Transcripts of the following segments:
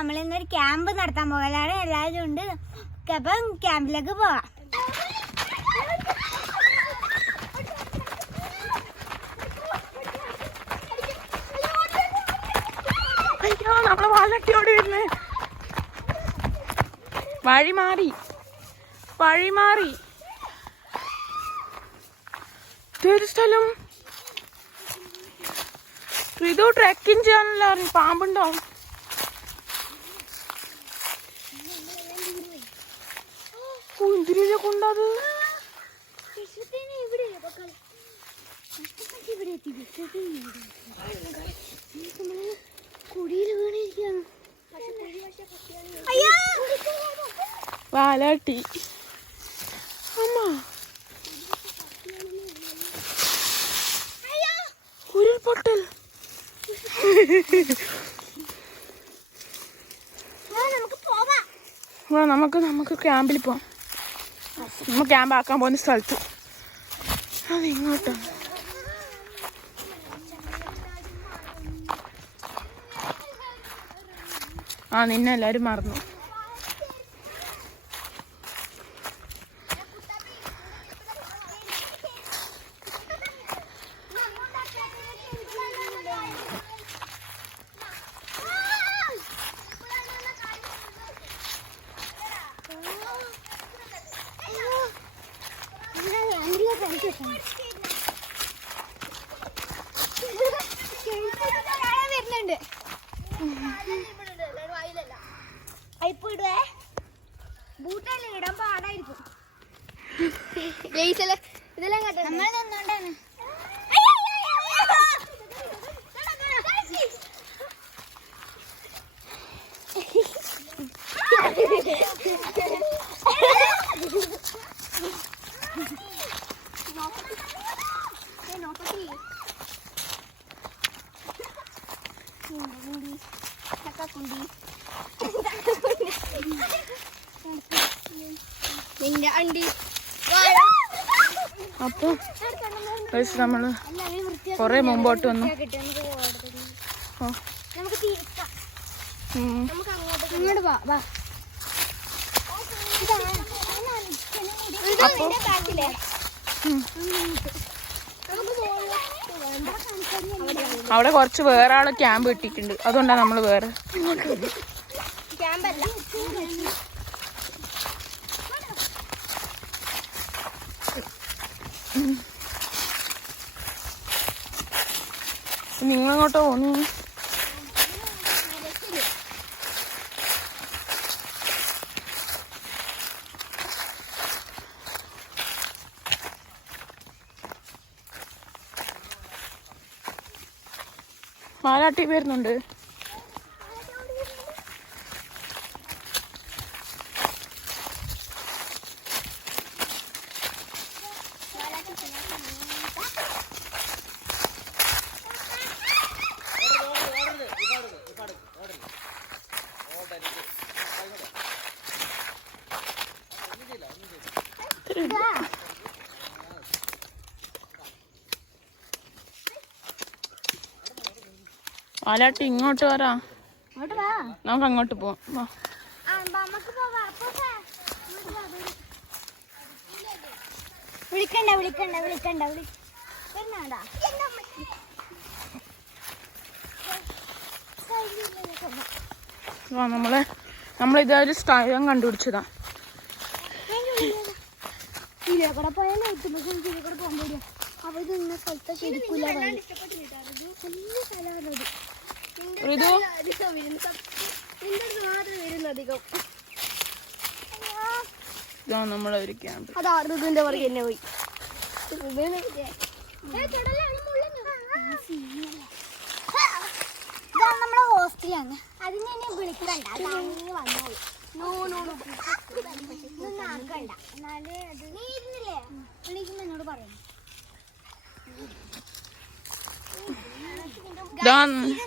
നമ്മളിന്നൊരു camp നടത്താൻ പോകലാണ്. എല്ലാവരും ഉണ്ട്. അപ്പം ക്യാമ്പിലേക്ക് പോവാം. നമ്മള് വാലട്ടിയോട് വരുന്നേ. വഴി മാറി ഇതൊരു സ്ഥലം. ഇത് ട്രെക്കിങ് ചെയ്യാനല്ല അറിഞ്ഞു. പാമ്പുണ്ടാവും. എന്തിനെ കൊണ്ടത്? വാലാട്ടി അമ്മ ഉരുൾപൊട്ടൽ. നമുക്ക് ക്യാമ്പിൽ പോവാം. നമ്മൾ ക്യാമ്പ് ആക്കാൻ പോകുന്ന സ്ഥലത്ത്. അത് ഇങ്ങോട്ടാണ്. നിന്നെ എല്ലാരും മറന്നു. വരുന്നുണ്ട്. ബൂട്ടെല്ലാം ഇടാൻ പാടായിരിക്കും. ഇതെല്ലാം കേട്ടോ നമ്മൾ നിന്നോണ്ടാണ്. അപ്പൊ നമ്മള് കൊറേ മുമ്പോട്ട് വന്നു. ഇങ്ങോട്ട് വാ. അവിടെ കുറച്ച് വേറെ ആളെ ക്യാമ്പ് കിട്ടിയിട്ടുണ്ട്. അതുകൊണ്ടാണ് നമ്മള് വേറെ ക്യാമ്പല്ല. നിങ്ങളെങ്ങോട്ടോ പോന്നു? വാലാട്ടി വരുന്നുണ്ട്. വാലാട്ടി ഇങ്ങോട്ട് വരാ. നമുക്ക് അങ്ങോട്ട് പോവാം. വിളിക്കണ്ട. നമ്മളിതൊരു സ്ഥലം കണ്ടുപിടിച്ചതാ. നമ്മളെ ഒരു ക്യാമ്പ്. അതാറിന്റെ പുറകെ തന്നെ പോയി. നമ്മളെ ഹോസ്റ്റലാണ്. അതിനെ വിളിക്കണ്ട. നീ ഇരുന്നില്ലേ? വിളിക്കുമ്പോ എന്നോട് പറയും.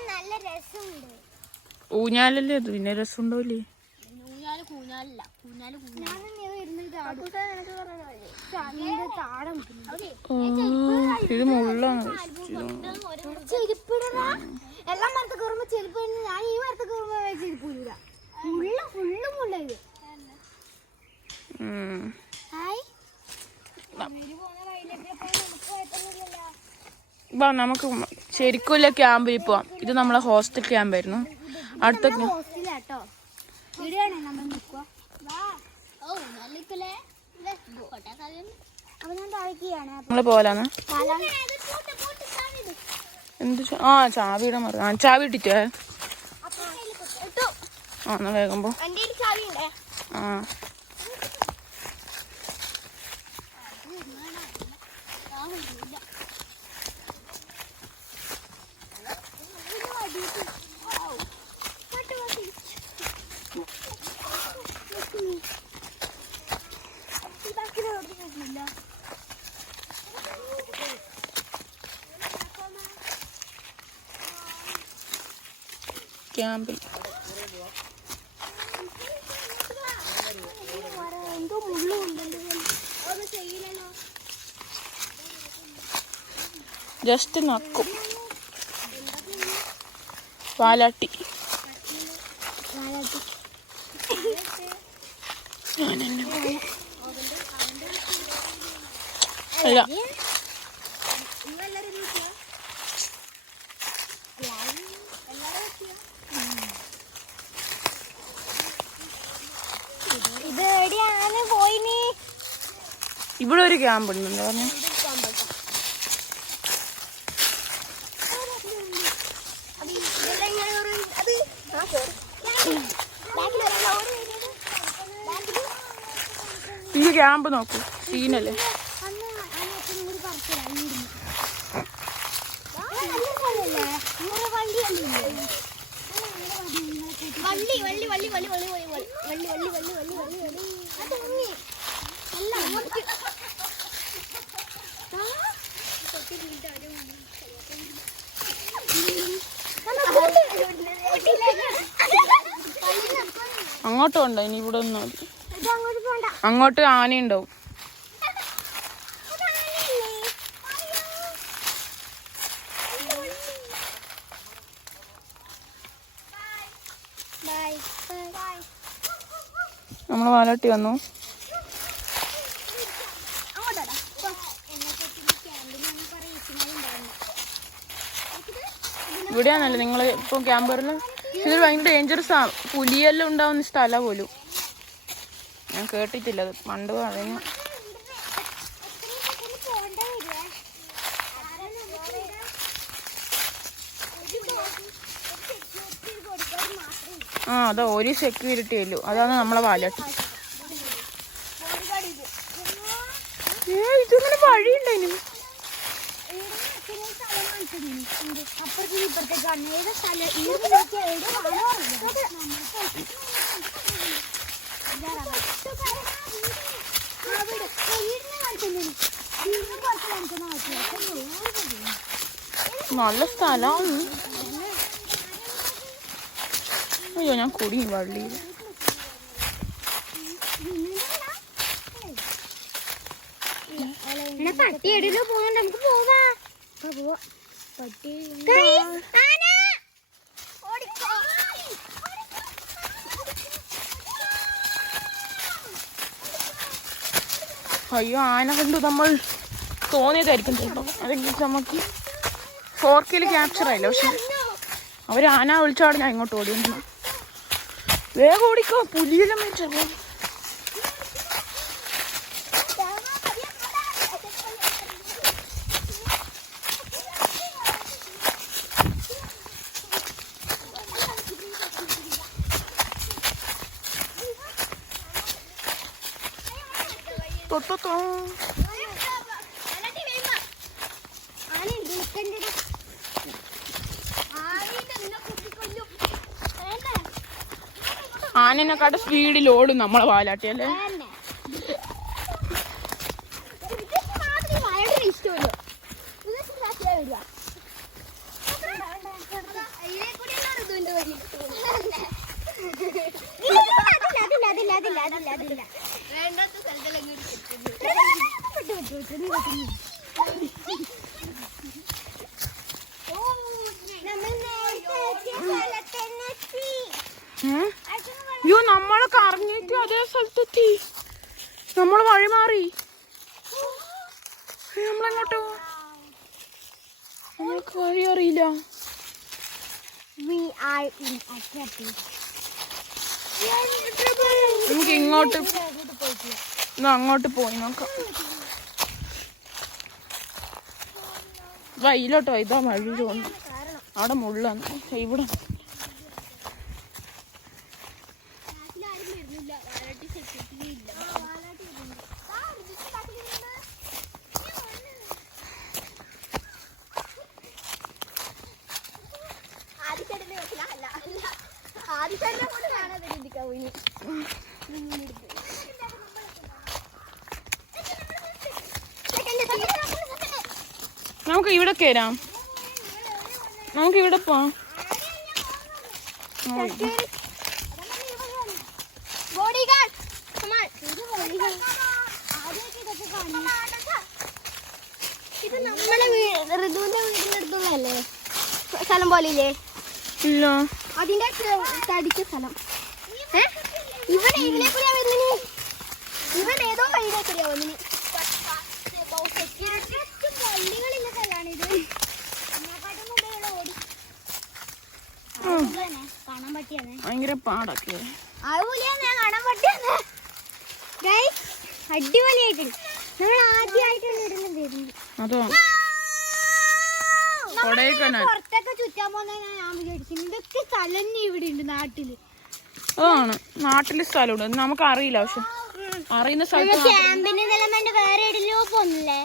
നല്ല രസമുണ്ട്. ഊഞ്ഞാലല്ലേ അത്? പിന്നെ രസം ഉണ്ടാവില്ലേ? ഇത് മുള്ളാണ്. ചെരുപ്പിട എല്ലാം മരത്ത് കയറുമ്പോ ചെരുപ്പ്. ഞാൻ ഈ മരത്ത് കയറുമ്പോ ചെരുപ്പ്. വാ നമുക്ക് ശരിക്കുള്ള ക്യാമ്പിൽ പോവാം. ഇത് നമ്മളെ ഹോസ്റ്റൽ ക്യാമ്പായിരുന്നു. അടുത്ത നമ്മള് പോലാന്ന് എന്ത് ചാവിയുടെ മറി ചാവി ഇട്ടിട്ടേ എന്നാ വേഗം പോ. ക്യാമ്പിൽ ജസ്റ്റ് നക്കും. വാലാട്ടി അല്ല ഇവിടെ ഒരു ക്യാമ്പ് ഉണ്ട് എന്താ പറഞ്ഞ ഈ ക്യാമ്പ് നോക്കൂ. സീനല്ലേ? അങ്ങോട്ടും ഉണ്ടോ? ഇനി ഇവിടെ ഒന്നും മതി. അങ്ങോട്ട് ആനയുണ്ടാവും. നമ്മള് വാലാട്ടി വന്നു. ഇവിടെയാണല്ലേ നിങ്ങള് ഇപ്പൊ ക്യാമ്പ് വരുന്നത്? ഇത് ഭയങ്കര ഡേഞ്ചറസ് ആണ്. പുലിയെല്ലാം ഉണ്ടാവുന്ന സ്ഥലം പോലും ഞാൻ കേട്ടിട്ടില്ല. അത് പണ്ട് പറഞ്ഞു. അതാ ഒരു സെക്യൂരിറ്റി അല്ലോ. അതാണ് നമ്മളെ വാലാട്ടി. ഇതിങ്ങനെ വഴിയുണ്ടായിന്. നല്ല സ്ഥലമാണ്. അയ്യോ ഞാൻ കുടി വള്ളിയിൽ. പട്ടിയടിയിലോ പോകുന്നുണ്ട്. നമുക്ക് പോവാ. അയ്യോ ആന കണ്ടു. നമ്മൾ തോന്നിയതായിരിക്കും ചിലപ്പോൾ. അതെങ്കിൽ നമുക്ക് 4K ക്യാപ്ചർ ആയില്ല. പക്ഷെ അവർ ആന വിളിച്ചോടെ ഞാൻ ഇങ്ങോട്ട് ഓടി. വേഗം ഓടിക്കോ. പുലിയെല്ലാം മേടിച്ചോ. ആനനെക്കാട്ട് സ്പീഡിൽ ഓടും നമ്മളെ വാലാട്ടി അല്ലേ? അയ്യോ നമ്മളൊക്കെ അറിഞ്ഞിട്ട് അതേ സ്ഥലത്തെത്തി. നമ്മള് വഴി മാറി. നമ്മളെങ്ങോട്ടോ നമുക്ക് വഴി അറിയില്ല. നമുക്ക് ഇങ്ങോട്ട് അങ്ങോട്ട് പോയി നോക്കാം. വഴിയിലോട്ടോ, ഇതാ വഴി തോന്നുന്നു. അവിടെ മുള്ളാണ്. ഇവിടെ നമുക്ക് ഇവിടെ കയറാം. നമുക്ക് ഇവിടെ പോവാം. ഇത് നമ്മളെ ഋതുവിന്റെ വീടിന്റെ അടുത്തുള്ളതല്ലേ സ്ഥലം പോലില്ലേ? ഇല്ല, അതിന്റെ തടിച്ച സ്ഥലം. ഇവൻ ഇതിലേക്കൂടിയാ വരുന്നിന്. ഇവൻ ഏതോ വഴിയിലേക്കൂടിയാ വന്നിന്. പള്ളികളില്ല സ്ഥലമാണ് ഇത്. കാണാൻ പറ്റിയാന്നേ ഭയങ്കര പാടൊക്കെ. അതുപോലെയാ ഞാൻ കാണാൻ പറ്റിയാന്നേ. അടിപൊളിയായിട്ടുണ്ട്. നമ്മൾ ആദ്യമായിട്ടാണ് ഇടുന്നത് വരുന്നത്. അതോ പുറത്തൊക്കെ ചുറ്റാൻ പോകുന്ന ഞാൻ വിചാരിച്ചു ഇതൊക്കെ സ്ഥലം ഇവിടെ ഉണ്ട് നാട്ടില്. അതാണ് നാട്ടിലെ സ്ഥലമുണ്ട്. നമുക്ക് അറിയില്ല, പക്ഷെ അറിയുന്ന സ്ഥലത്ത് ക്യാമ്പിന്റെ നിലമണ്ട് വേറെ ഇടലോ പോന്നില്ലേ?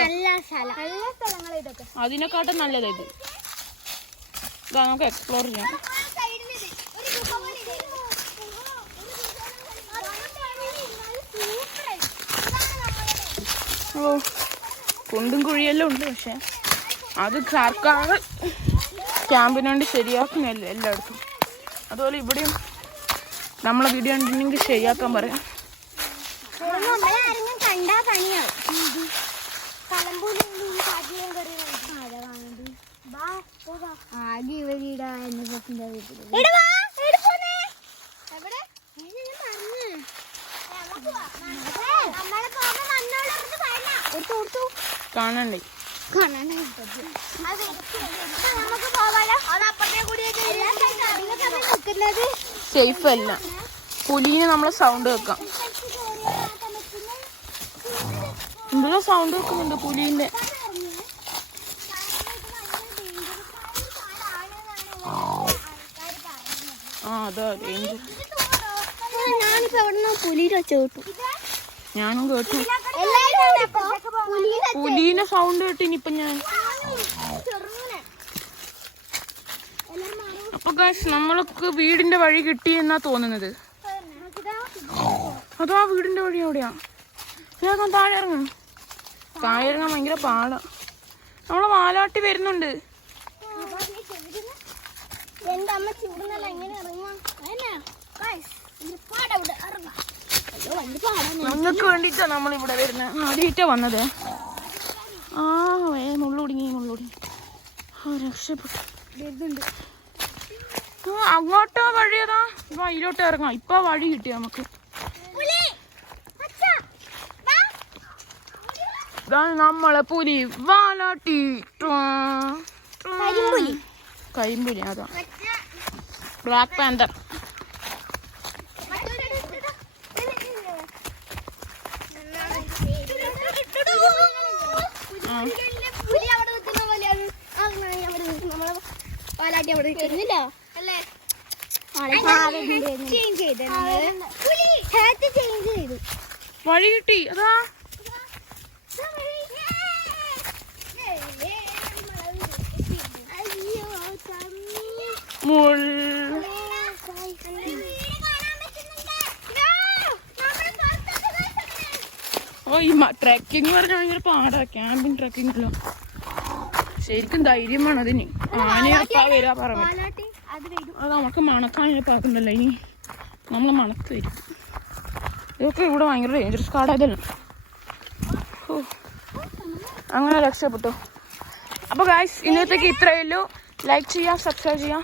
നല്ല സ്ഥലങ്ങൾ ഇതൊക്കെ. അതിനെക്കാട്ടും നല്ലത് ഇത്. ഇതാ നമുക്ക് എക്സ്പ്ലോർ ചെയ്യാം. ഓ, കുണ്ടും കുഴിയെല്ലാം ഉണ്ട്. പക്ഷെ അത് സർക്കാർ ക്യാമ്പിന് വേണ്ടി ശരിയാക്കുന്നില്ല എല്ലായിടത്തും. അതുപോലെ ഇവിടെയും നമ്മളെ വീഡിയോ ഉണ്ടെങ്കിൽ ശരിയാക്കാൻ പറയാം. കണ്ടാ പണിയാവും. ആകെ ഇവരിടാ എന്ന വീട്ടില് കാണണ്ടേ? സേഫ് അല്ല. പുലിനെ നമ്മളെ സൗണ്ട് വെക്കാം. എന്തെല്ലാം സൗണ്ട് വെക്കുന്നുണ്ട് പുലിന്റെ. അതാ ഡേഞ്ചർ. ഞാനിപ്പോ എവിടുന്ന പുലിയുടെ ഒച്ച കേട്ടു. ഞാനും കേട്ടു പുലീനെ സൗണ്ട് കേട്ടു. ഇനിയിപ്പൊ ഞാൻ അപ്പൊ ഗായ്സ് നമ്മൾക്ക് വീടിന്റെ വഴി കിട്ടി എന്നാ തോന്നുന്നത്. അതോ ആ വീടിന്റെ വഴി എവിടെയാ? ഞാൻ താഴെ ഇറങ്ങണം. താഴെ ഇറങ്ങാൻ ഭയങ്കര പാടാ. നമ്മളെ വാലാട്ടി വരുന്നുണ്ട്. ഞങ്ങൾക്ക് വേണ്ടിട്ടാ നമ്മളിവിടെ വരുന്നത്. ആദ്യമായിട്ടാ വന്നത്. മുള്ളുടിങ്ങി രക്ഷപ്പെട്ടു. അങ്ങോട്ടോ വഴിയതാ. അതിലോട്ട് ഇറങ്ങാം. ഇപ്പൊ വഴി കിട്ടി നമുക്ക്. നമ്മളെ പുലി വാലാട്ടി. കരിമ്പുലി. അതാ ബ്ലാക്ക് പാന്തർ. വഴി കിട്ടി. അതാ ഓ, ഈ ട്രക്കിങ് പറഞ്ഞാൽ ഭയങ്കര പാടാ. ക്യാമ്പിങ് ട്രക്കിങ്ങിലോ ശരിക്കും ധൈര്യം വേണം അതിന്. ആനയപ്പാ വരാ പറഞ്ഞു. അത് നമുക്ക് മണക്കാൻ പാക്കുണ്ടല്ലോ. ഇനി നമ്മൾ മണത്ത് വരും. ഇതൊക്കെ ഇവിടെ ഭയങ്കര ഡേഞ്ചറസ് കാടായതല്ലോ. അങ്ങനെ രക്ഷപ്പെട്ടു. അപ്പൊ ഗായ്സ് ഇന്നത്തേക്ക് ഇത്രയേ ഉള്ളൂ. ലൈക്ക് ചെയ്യാം, സബ്സ്ക്രൈബ് ചെയ്യാം.